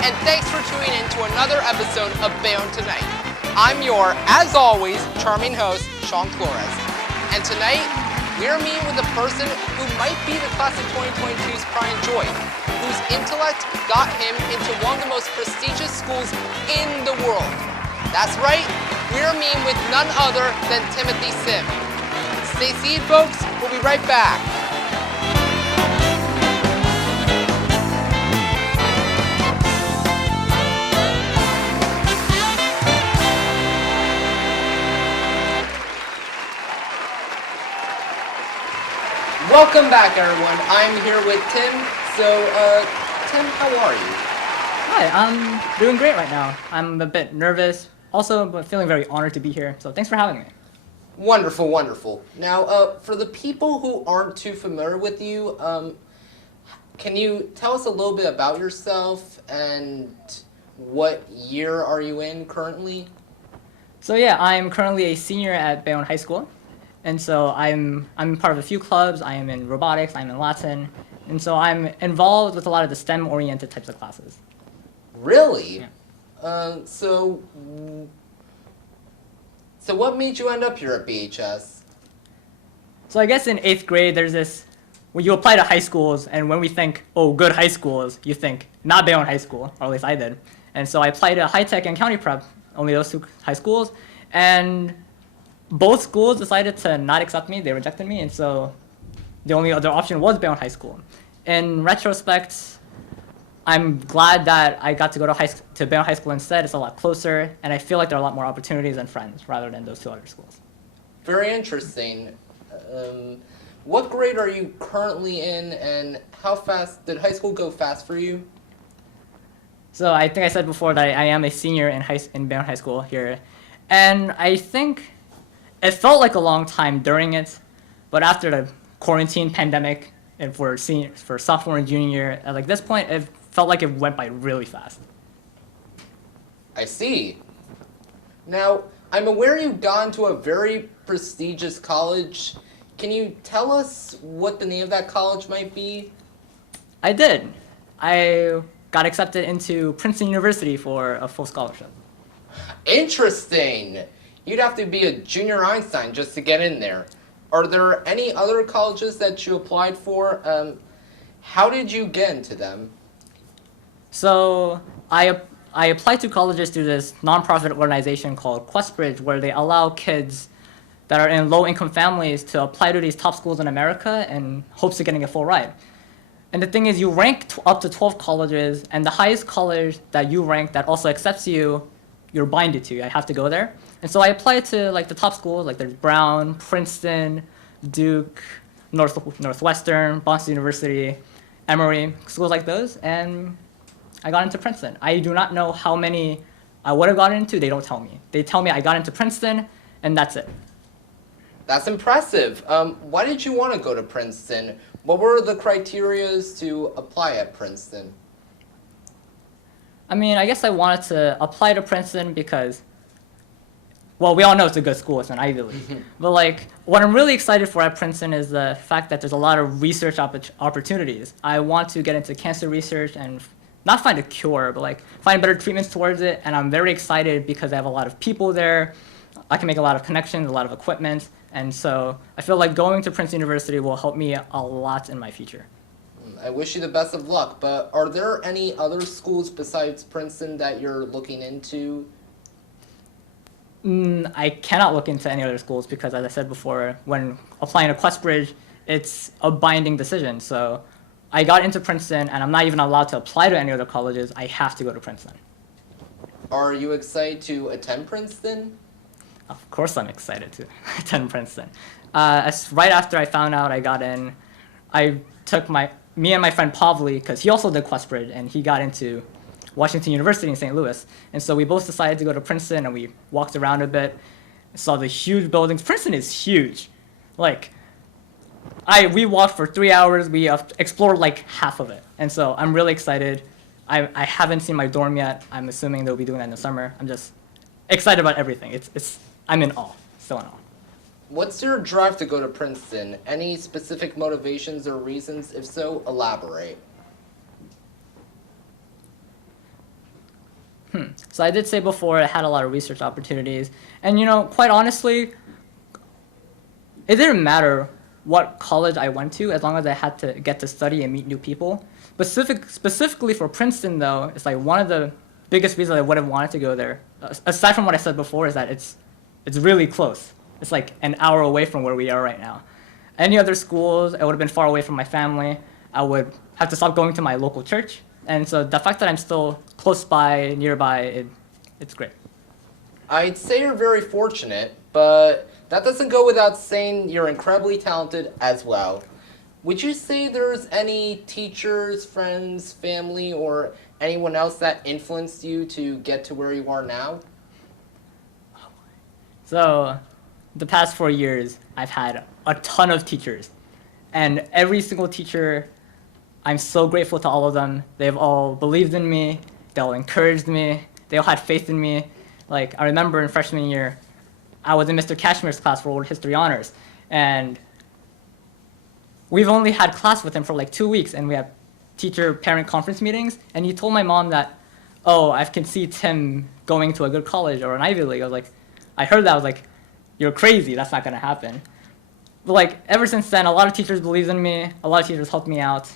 and thanks for tuning in to another episode of Bayonne Tonight. I'm your, as always, charming host, Sean Flores. And tonight, we're meeting with a person who might be the class of 2022's pride and joy, whose intellect got him into one of the most prestigious schools in the world. That's right, we're meeting with none other than Timothy Sim. Stay seated, folks. We'll be right back. Welcome back, everyone. I'm here with Tim. So, Tim, how are you? Hi, I'm doing great right now. I'm a bit nervous, also but feeling very honored to be here, so thanks for having me. Wonderful, wonderful. Now, for the people who aren't too familiar with you, can you tell us a little bit about yourself and what year are you in currently? So yeah, I'm currently a senior at Bayonne High School, and so I'm part of a few clubs. I am in robotics, I'm in Latin, and so I'm involved with a lot of the STEM-oriented types of classes. Really? Yeah. So what made you end up here at BHS? So I guess in 8th grade, there's this, when you apply to high schools, and when we think, oh, good high schools, you think, not Bayonne High School, or at least I did. And so I applied to high tech and county prep, only those two high schools, and both schools decided to not accept me. They rejected me, and so the only other option was Bayonne High School. In retrospect, I'm glad that I got to go to Bayonne High School instead. It's a lot closer, and I feel like there are a lot more opportunities and friends rather than those two other schools. Very interesting. What grade are you currently in, and how fast did high school go fast for you? So I think I said before that I am a senior in Bayonne High School here, and I think it felt like a long time during it, but after the quarantine pandemic and for sophomore and junior year, at like this point, it felt like it went by really fast. I see. Now, I'm aware you got into a very prestigious college. Can you tell us what the name of that college might be? I did. I got accepted into Princeton University for a full scholarship. Interesting. You'd have to be a junior Einstein just to get in there. Are there any other colleges that you applied for? How did you get into them? So I applied to colleges through this nonprofit organization called QuestBridge, where they allow kids that are in low-income families to apply to these top schools in America in hopes of getting a full ride. And the thing is, you rank up to 12 colleges, and the highest college that you rank that also accepts you, you're binded to. I have to go there. And so I applied to like the top schools, like there's Brown, Princeton, Duke, Northwestern, Boston University, Emory, schools like those, and I got into Princeton. I do not know how many I would have gotten into. They don't tell me. They tell me I got into Princeton, and that's it. That's impressive. Why did you want to go to Princeton? What were the criterias to apply at Princeton? I mean, I guess I wanted to apply to Princeton because, well, we all know it's a good school. It's an Ivy League. But like, what I'm really excited for at Princeton is the fact that there's a lot of research opportunities. I want to get into cancer research and not find a cure, but like find better treatments towards it. And I'm very excited because I have a lot of people there. I can make a lot of connections, a lot of equipment. And so I feel like going to Princeton University will help me a lot in my future. I wish you the best of luck, but are there any other schools besides Princeton that you're looking into? I cannot look into any other schools because, as I said before, when applying to QuestBridge, it's a binding decision. So I got into Princeton, and I'm not even allowed to apply to any other colleges. I have to go to Princeton. Are you excited to attend Princeton? Of course I'm excited to attend Princeton. Right after I found out I got in, I took me and my friend Pavli, because he also did QuestBridge, and he got into Washington University in St. Louis. And so we both decided to go to Princeton, and we walked around a bit, saw the huge buildings. Princeton is huge. Like, we walked for 3 hours. We explored like half of it. And so I'm really excited. I haven't seen my dorm yet. I'm assuming they'll be doing that in the summer. I'm just excited about everything. I'm in awe, still in awe. What's your drive to go to Princeton? Any specific motivations or reasons? If so, elaborate. So I did say before I had a lot of research opportunities. And quite honestly, it didn't matter what college I went to as long as I had to get to study and meet new people. Specifically for Princeton, though, it's like one of the biggest reasons I would have wanted to go there, aside from what I said before, is that it's really close. It's like an hour away from where we are right now. Any other schools, it would have been far away from my family. I would have to stop going to my local church. And so the fact that I'm still close by, nearby, it's great. I'd say you're very fortunate, but that doesn't go without saying you're incredibly talented as well. Would you say there's any teachers, friends, family, or anyone else that influenced you to get to where you are now? So the past 4 years, I've had a ton of teachers. And every single teacher, I'm so grateful to all of them. They've all believed in me. They all encouraged me. They all had faith in me. Like, I remember in freshman year, I was in Mr. Cashmere's class for World History Honors. And we've only had class with him for like 2 weeks, and we have teacher-parent conference meetings. And he told my mom that, oh, I can see Tim going to a good college or an Ivy League. I heard that. I was like, you're crazy. That's not going to happen. But like, ever since then, a lot of teachers believed in me. A lot of teachers helped me out.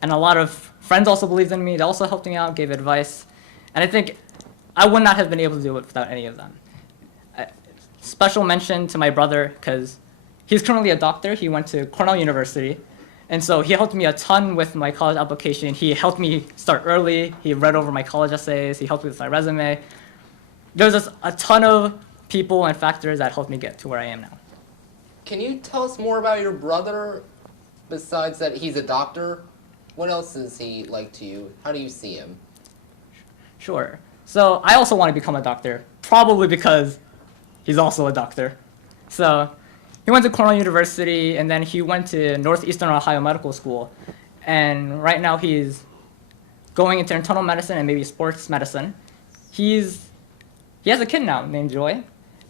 And a lot of friends also believed in me. They also helped me out, gave advice. And I think I would not have been able to do it without any of them. Special mention to my brother, because he's currently a doctor. He went to Cornell University. And so he helped me a ton with my college application. He helped me start early. He read over my college essays. He helped me with my resume. There's just a ton of people and factors that helped me get to where I am now. Can you tell us more about your brother, besides that he's a doctor? What else is he like to you? How do you see him? Sure. So I also want to become a doctor, probably because he's also a doctor. So he went to Cornell University, and then he went to Northeastern Ohio Medical School. And right now he's going into internal medicine and maybe sports medicine. He has a kid now named Joy.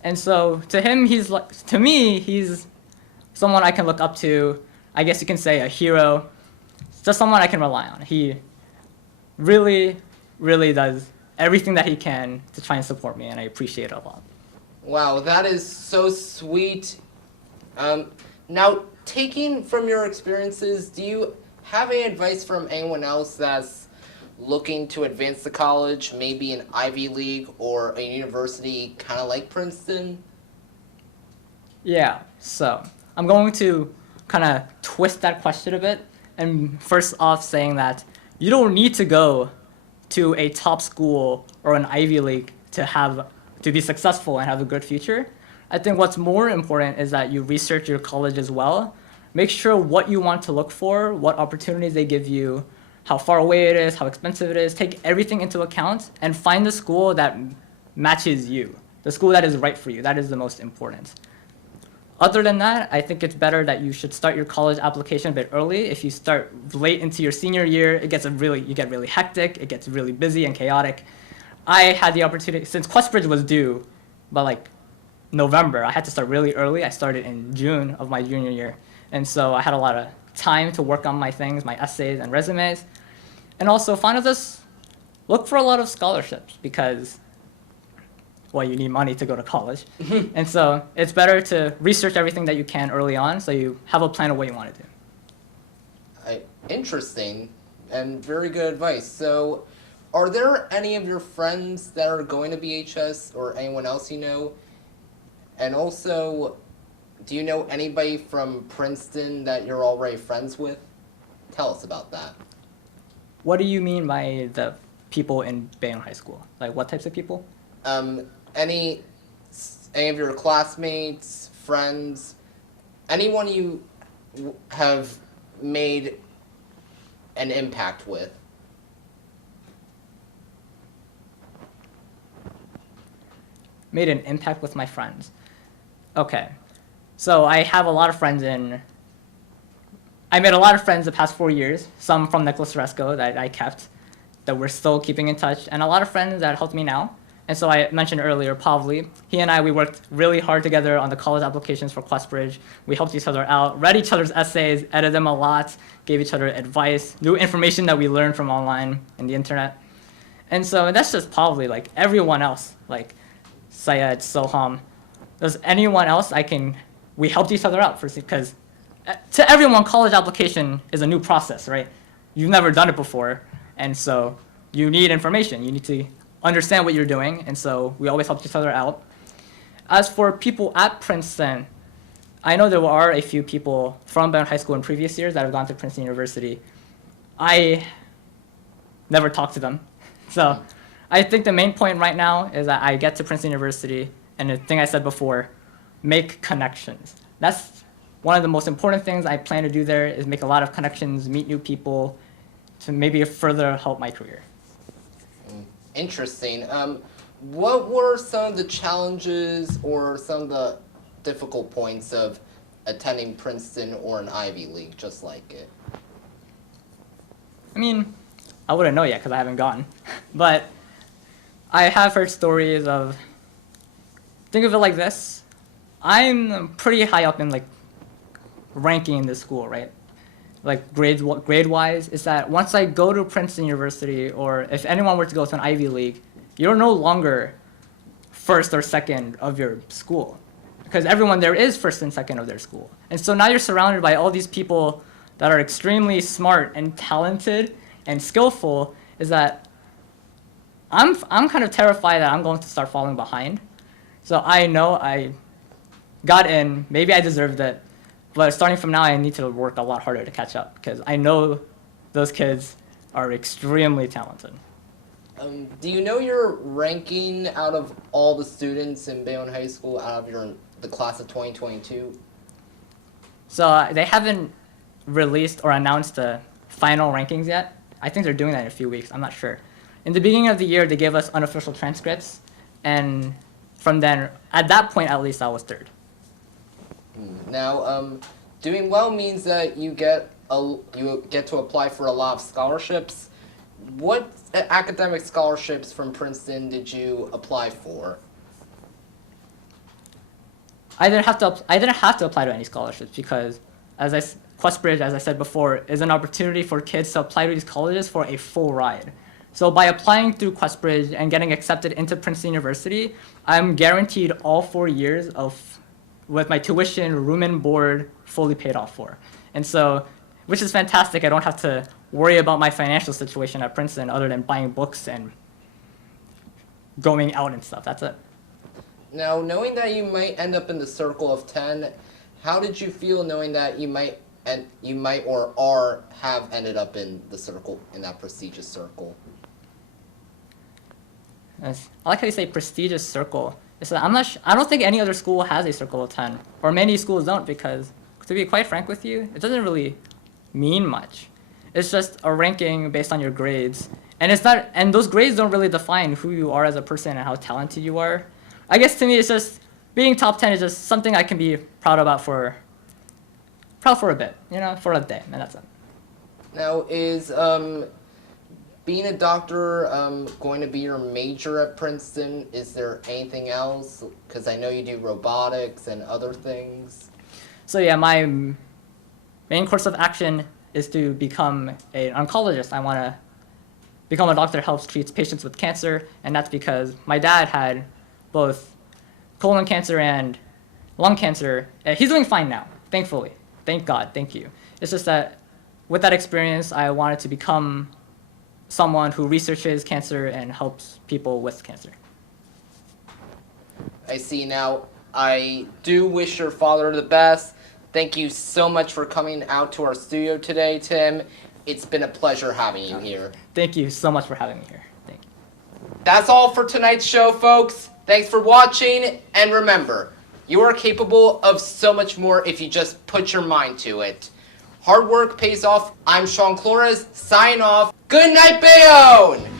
And so to him, to me, he's someone I can look up to. I guess you can say a hero. Just someone I can rely on. He really, really does everything that he can to try and support me, and I appreciate it a lot. Wow, that is so sweet. Now, taking from your experiences, do you have any advice from anyone else that's looking to advance to college, maybe an Ivy League or a university kind of like Princeton? Yeah, so I'm going to kind of twist that question a bit, and first off saying that you don't need to go to a top school or an Ivy League to be successful and have a good future. I think what's more important is that you research your college as well. Make sure what you want to look for, what opportunities they give you, how far away it is, how expensive it is. Take everything into account and find the school that matches you, the school that is right for you. That is the most important. Other than that, I think it's better that you should start your college application a bit early. If you start late into your senior year, you get really hectic, it gets really busy and chaotic. I had the opportunity, since Questbridge was due by like November, I had to start really early. I started in June of my junior year. And so I had a lot of time to work on my things, my essays and resumes. And also, finally, just look for a lot of scholarships because, well, you need money to go to college. And so it's better to research everything that you can early on so you have a plan of what you want to do. Interesting and very good advice. So are there any of your friends that are going to BHS or anyone else you know? And also, do you know anybody from Princeton that you're already friends with? Tell us about that. What do you mean by the people in Bayonne High School? Like what types of people? Any of your classmates, friends, anyone you have made an impact with? Made an impact with my friends. Okay. So I have a lot of friends I made a lot of friends the past 4 years, some from Nicholas Resco that I kept, that we're still keeping in touch, and a lot of friends that helped me now. And so I mentioned earlier, Pavli. He and I, we worked really hard together on the college applications for Questbridge. We helped each other out, read each other's essays, edited them a lot, gave each other advice, new information that we learned from online and the internet. And so that's just probably like everyone else, like Syed, Soham, does anyone else we helped each other out because to everyone, college application is a new process, right? You've never done it before, and so you need information. You need to understand what you're doing, and so we always help each other out. As for people at Princeton, I know there are a few people from Bayonne High School in previous years that have gone to Princeton University. I never talked to them. So I think the main point right now is that I get to Princeton University, and the thing I said before, make connections. That's one of the most important things I plan to do there is make a lot of connections, meet new people, to maybe further help my career. Interesting. What were some of the challenges or some of the difficult points of attending Princeton or an Ivy League just like it? I mean, I wouldn't know yet because I haven't gone. But I have heard stories of, think of it like this. I'm pretty high up in like ranking in this school, right? Like grade-wise, is that once I go to Princeton University, or if anyone were to go to an Ivy League, you're no longer first or second of your school, because everyone there is first and second of their school. And so now you're surrounded by all these people that are extremely smart and talented and skillful, is that I'm kind of terrified that I'm going to start falling behind. So I know I got in, maybe I deserved it, but starting from now I need to work a lot harder to catch up, because I know those kids are extremely talented. Do you know your ranking out of all the students in Bayonne High School out of the class of 2022? So they haven't released or announced the final rankings yet. I think they're doing that in a few weeks. I'm not sure. In the beginning of the year, they gave us unofficial transcripts, and from then, at that point at least, I was third. Now, doing well means that you get to apply for a lot of scholarships. What academic scholarships from Princeton did you apply for? I didn't have to apply to any scholarships because, QuestBridge, as I said before, is an opportunity for kids to apply to these colleges for a full ride. So by applying through QuestBridge and getting accepted into Princeton University, I'm guaranteed all 4 years with my tuition, room and board fully paid off for. And so, which is fantastic. I don't have to worry about my financial situation at Princeton other than buying books and going out and stuff. That's it. Now, knowing that you might end up in the circle of 10, how did you feel knowing that you might or have ended up in the circle, in that prestigious circle? I like how you say prestigious circle. It's that I don't think any other school has a circle of 10, or many schools don't, because to be quite frank with you, it doesn't really mean much. It's just a ranking based on your grades, and those grades don't really define who you are as a person and how talented you are. I guess to me, it's just being top 10 is just something I can be proud for a bit, for a day, and that's it. Now, is being a doctor going to be your major at Princeton? Is there anything else? Because I know you do robotics and other things. So yeah, my main course of action is to become an oncologist. I want to become a doctor that helps treat patients with cancer, and that's because my dad had both colon cancer and lung cancer. He's doing fine now, thankfully. Thank God, thank you. It's just that with that experience, I wanted to become someone who researches cancer and helps people with cancer. I see. Now, I do wish your father the best. Thank you so much for coming out to our studio today, Tim. It's been a pleasure having you here. Thank you so much for having me here. Thank you. That's all for tonight's show, folks. Thanks for watching, and remember, you are capable of so much more if you just put your mind to it. Hard work pays off. I'm Sean Flores, signing off. Good night, Bayonne!